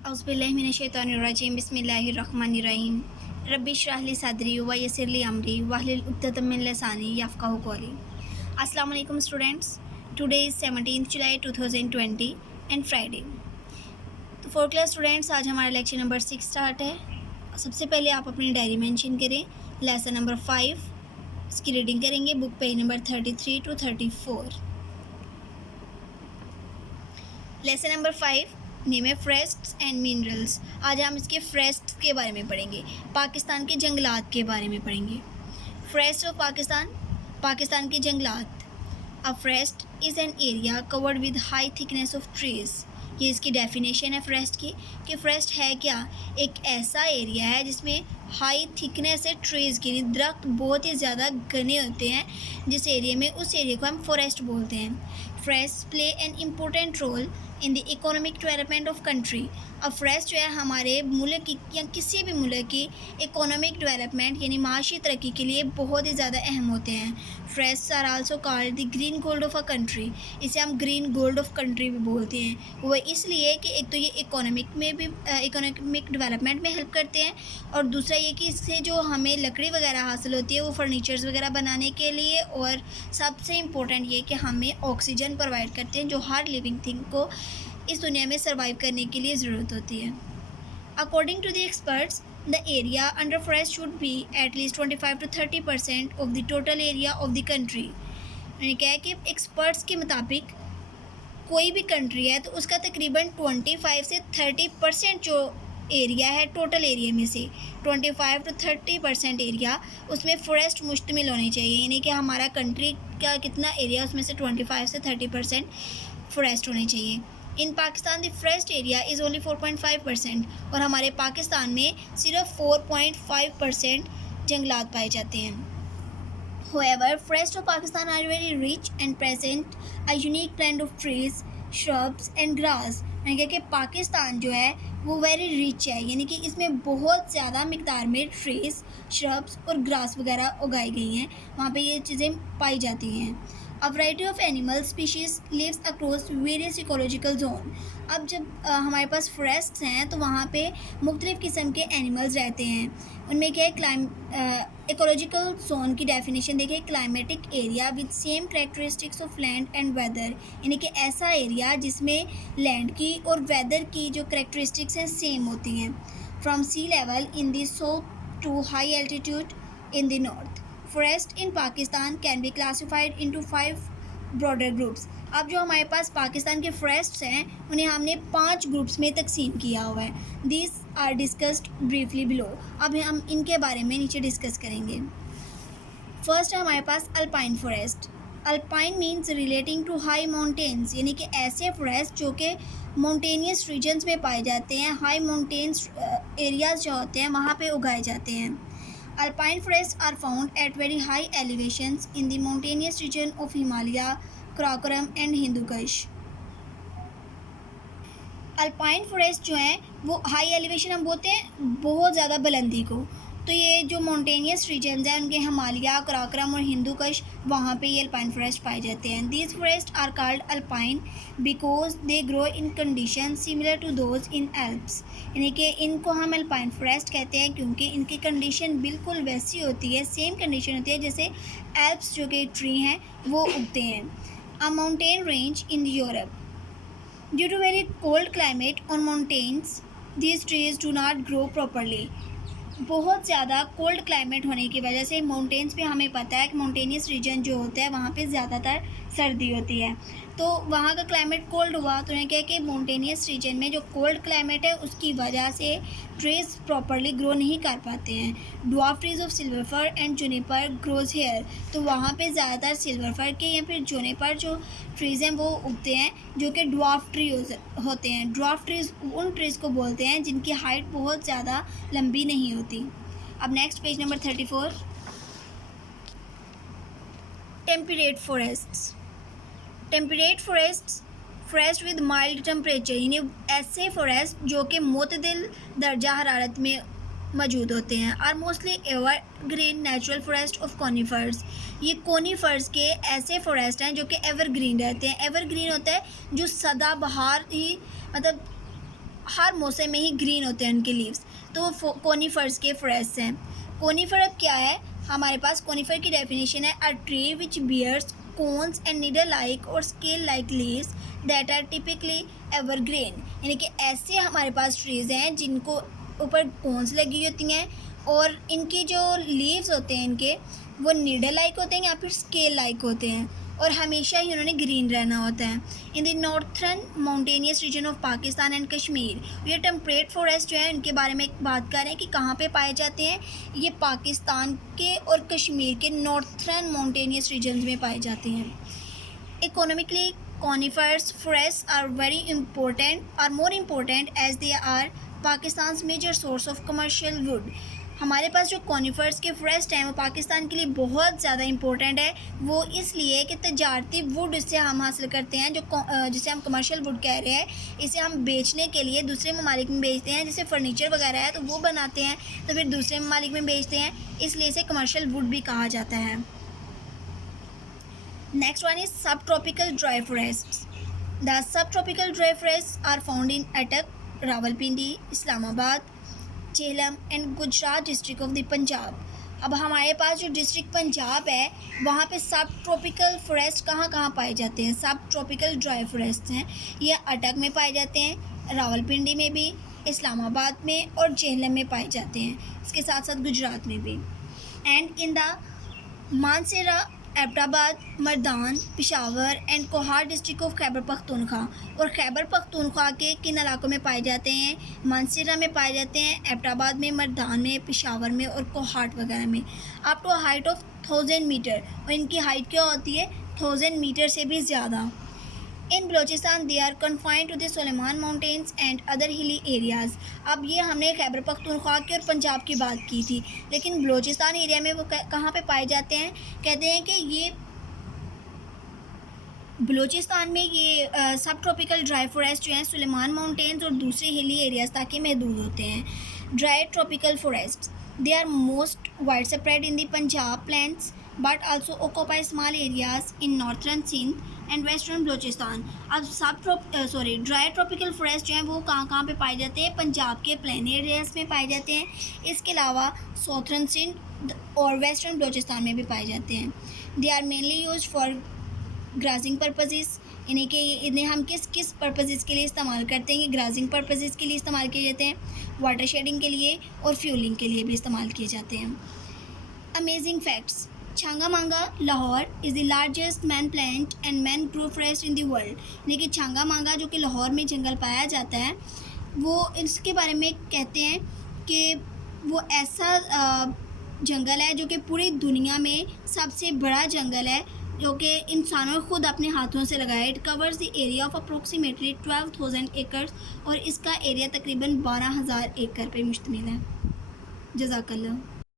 औज़ुबिल्लाहिमिनश्शैतानिर्रजीम बिस्मिल्लाहिर्रहमानिर्रहीम रब्बि इश्रह ली सदरी व यस्सिर ली अमरी वहलुल उक़दतम मिन लिसानी यफ़क़हू क़ौली। अस्सलाम वालेकुम students, today is 17 July 2020 and Friday. तो 4 क्लास स्टूडेंट्स, आज हमारा लेक्चर नंबर 6 स्टार्ट है। सबसे पहले आप अपनी डायरी मेंशन करें लेसन नंबर 5, इसकी रीडिंग करेंगे book page number 33 to 34। Lesson number 5 name है फॉरेस्ट्स एंड मिनरल्स। आज हम इसके फॉरेस्ट्स के बारे में पढ़ेंगे, पाकिस्तान के जंगलात के बारे में पढ़ेंगे। फॉरेस्ट ऑफ पाकिस्तान, पाकिस्तान के जंगलात। A forest is an area covered with high thickness of trees. ये इसकी डेफिनेशन है फॉरेस्ट की कि फॉरेस्ट है क्या, एक ऐसा एरिया है जिसमें हाई थिकनेस है ट्रीज़ की, दरख्त बहुत ही ज़्यादा घने होते हैं जिस एरिया में, उस एरिया को हम फॉरेस्ट बोलते हैं। Forest play an important role in the economic development of country. अब फॉरेस्ट जो है हमारे मुल्क की या किसी भी मुल्क की इकोनॉमिक डेवलपमेंट यानी माशी तरक्की के लिए बहुत ही ज़्यादा अहम होते हैं। Forest are also called the green gold of a country. इसे हम ग्रीन गोल्ड ऑफ कंट्री भी बोलते हैं। वो इसलिए कि एक तो ये इकोनॉमिक में भी इकोनॉमिक डेवलपमेंट में हेल्प करते हैं, और दूसरा ये कि इससे जो हमें लकड़ी वगैरह हासिल होती है वो फर्नीचर्स वगैरह बनाने के लिए, और सबसे इम्पोर्टेंट ये कि हमें ऑक्सीजन प्रोवाइड करते हैं जो हर लिविंग थिंग को इस दुनिया में सर्वाइव करने के लिए ज़रूरत होती है। According to the experts, the area under forest should be at least 25 to 30% of the total area of the country. मैंने कहा है कि एक्सपर्ट्स के मुताबिक कोई भी कंट्री है तो उसका तकरीबन 25 से 30% जो एरिया है टोटल एरिया में से 25 to 30% एरिया उसमें फॉरेस्ट मुश्तमिल होनी चाहिए। यानी कि हमारा कंट्री का कितना एरिया उसमें से 25 से 30% फॉरेस्ट होनी चाहिए। In Pakistan the forest area is only 4.5%, और हमारे पाकिस्तान में सिर्फ 4.5% जंगलात पाए जाते हैं। However, forests of Pakistan are very rich and present a unique blend of trees, shrubs and grass। मैंने कहा कि पाकिस्तान जो है वो वेरी रिच है, यानी कि इसमें बहुत ज़्यादा मिकदार में ट्रीज, श्रब्स और ग्रास वगैरह उगाई गई हैं, वहाँ पे ये चीज़ें पाई जाती हैं। A variety of animal species lives across various ecological zone. अब जब हमारे पास फॉरेस्ट्स हैं तो वहाँ पे मुख्तलिफ़ किस्म के एनिमल्स रहते हैं। उनमें क्या है, इकोलॉजिकल जोन की डेफिनेशन देखिए, climatic area with same characteristics of land and weather. यानी कि ऐसा एरिया जिसमें लैंड की और वेदर की जो करेक्टरिस्टिक्स हैं सेम होती हैं। From sea level in the south to high altitude in the north. Forest in Pakistan can be classified into 5 broader groups. अब जो हमारे पास पाकिस्तान के फॉरेस्ट्स हैं उन्हें हमने 5 ग्रुप्स में तकसीम किया हुआ है। This are discussed briefly below. अब हम इनके बारे में नीचे डिस्कस करेंगे। फर्स्ट है हमारे पास alpine forest. Alpine means relating to high mountains, यानी कि ऐसे फॉरेस्ट जो कि माउंटेनियस रीजन्स में पाए जाते हैं, हाई माउंटेन्स एरियाज जो होते हैं वहाँ पे उगाए जाते हैं। Alpine forests are found at very high elevations in the mountainous region of Himalaya, Karakoram and Hindu Kush। Alpine forest जो हैं वो हाई एलिवेशन हम बोलते हैं बहुत ज़्यादा बुलंदी को, तो ये जो माउंटेनियस रीजन्स हैं उनके हिमालय, कराकोरम और हिंदू कुश, वहाँ पे ये अल्पाइन फॉरेस्ट पाए जाते हैं। These forest are called alpine because they grow in condition similar to those in Alps. यानी कि इनको हम अल्पाइन फॉरेस्ट कहते हैं क्योंकि इनकी कंडीशन बिल्कुल वैसी होती है, सेम कंडीशन होती है जैसे एल्प्स जो कि ट्री हैं वो उगते हैं। अ mountain range in Europe. Due to very cold climate on mountains, these trees do not grow properly। बहुत ज़्यादा कोल्ड क्लाइमेट होने की वजह से माउंटेन्स पे हमें पता है कि माउंटेनियस रीजन जो होता है वहाँ पे ज़्यादातर सर्दी होती है, तो वहाँ का क्लाइमेट कोल्ड हुआ तो उन्हें क्या कि माउंटेनियस रीजन में जो कोल्ड क्लाइमेट है उसकी वजह से ट्रीज प्रॉपरली ग्रो नहीं कर पाते हैं। Dwarf trees of silver and juniper grows here. तो वहाँ पे ज़्यादातर सिल्वर के या फिर जूनिपर जो ट्रीज़ हैं वो उगते हैं जो कि ड्वार्फ ट्री होते हैं। ड्वार्फ ट्रीज उन ट्रीज़ को बोलते हैं जिनकी हाइट बहुत ज़्यादा लंबी नहीं होती। अब next page number 34, temperate forests. Temperate forests forest with mild temperature, यानी ऐसे फॉरेस्ट जो कि मुतदिल दर्जा हरारत में मौजूद होते हैं। Are mostly evergreen natural forest of conifers. ये कॉनिफर्स के ऐसे फॉरेस्ट हैं जो कि एवरग्रीन रहते हैं। एवरग्रीन होता है जो सदाबहार ही मतलब हर मौसम में ही ग्रीन होते हैं उनके लीव्स, तो वो कोनीफर्स के फोरेस्ट हैं। कोनीफर अब क्या है, हमारे पास कोनीफर की डेफिनेशन है a tree which bears cones and needle like और scale like leaves that are typically evergreen, यानी कि ऐसे हमारे पास ट्रीज़ हैं जिनको ऊपर कोन्स लगी होती हैं और इनकी जो लीव्स होते हैं इनके वो नीडल लाइक होते हैं या फिर स्केल लाइक होते हैं और हमेशा ही उन्होंने ग्रीन रहना होता है। In the northern mountainous region of Pakistan and Kashmir ये टेम्परेट फॉरेस्ट जो है इनके बारे में बात कर रहे हैं कि कहाँ पे पाए जाते हैं। ये पाकिस्तान के और कश्मीर के नॉर्थर्न माउंटेनियस रीजन में पाए जाते हैं। Economically conifers forest are very important are more important as they are Pakistan major source of commercial wood. हमारे पास जो कॉनिफर्स के फोरेस्ट हैं वो पाकिस्तान के लिए बहुत ज़्यादा इंपॉर्टेंट है। वो इसलिए कि तजारती वुड इससे हम हासिल करते हैं, जो जिसे हम कमर्शियल वुड कह रहे हैं, इसे हम बेचने के लिए दूसरे ममालिक में बेचते हैं। जैसे फर्नीचर वगैरह है तो वो बनाते हैं तो फिर दूसरे ममालिक में बेचते हैं, इसलिए इसे कमर्शियल वुड भी कहा जाता है। Next one is sub tropical dry forest. The sub tropical dry forest are found in Attock, Rawalpindi, Islamabad, Jhelum and Gujrat district of the Punjab. अब हमारे पास जो डिस्ट्रिक्ट पंजाब है वहाँ पे सब ट्रॉपिकल फॉरेस्ट कहाँ कहाँ पाए जाते हैं, सब ट्रॉपिकल ड्राई फॉरेस्ट हैं। ये अटक में पाए जाते हैं, रावलपिंडी में भी, इस्लामाबाद में और झेलम में पाए जाते हैं, इसके साथ साथ गुजरात में भी। And in the Mansehra, Abbottabad, Mardan, Peshawar and Kohat district of Khyber Pakhtunkhwa. और खैबर पख्तूनख्वा के किन इलाकों में पाए जाते हैं, मानसेरा में पाए जाते हैं, एबटाबाद में, मर्दान में, पेशावर में और कोहाट वगैरह में। Up to height of 1000 metre, और इनकी हाइट क्या होती है 1000 मीटर से भी ज़्यादा। In Balochistan they are confined to the Sulaiman mountains and other hilly areas. अब ये हमने खैबर पख्तूनख्वा की और पंजाब की बात की थी, लेकिन बलोचिस्तान एरिया में वो कहाँ पे पाए जाते हैं, कहते हैं कि ये बलोचिस्तान में ये सब ट्रॉपिकल ड्राई फॉरेस्ट जो हैं सुलेमान माउंटेन्स और दूसरे हिली एरियाज़ तक ही महदूद होते हैं। Dry tropical forest they are most wide spread in the Punjab plains but also occupy small areas in northern Sindh and western Balochistan. अब ड्राई ट्रॉपिकल फॉरेस्ट जो हैं वो कहाँ कहाँ पे पाए जाते हैं, पंजाब के प्लेन एरियाज़ में पाए जाते हैं, इसके अलावा साउथर्न सिंध और वेस्टर्न बलोचिस्तान में भी पाए जाते हैं। They are mainly use for grazing purposes, यानी कि इन्हें हम किस किस पर्पजेज़ के लिए इस्तेमाल करते हैं कि ग्राजिंग पर्पजेज़ के लिए इस्तेमाल किए जाते हैं, वाटर शेडिंग के लिए और फ्यूलिंग के लिए भी इस्तेमाल किए जाते हैं। Amazing facts, Changa Manga Lahore is the largest man plant and man grow forest in the world. यानी कि छांगामांगा जो कि लाहौर में जंगल पाया जाता है, वो इसके बारे में कहते हैं कि वो ऐसा जंगल है जो कि पूरी दुनिया में सबसे बड़ा जंगल है, जो कि इंसानों ने खुद अपने हाथों से लगाया। It covers the area of approximately 12,000 एकड़ और इसका एरिया तकरीबन 12,000 एकड़ पे मुश्तमिल है। जज़ाकल्लाह।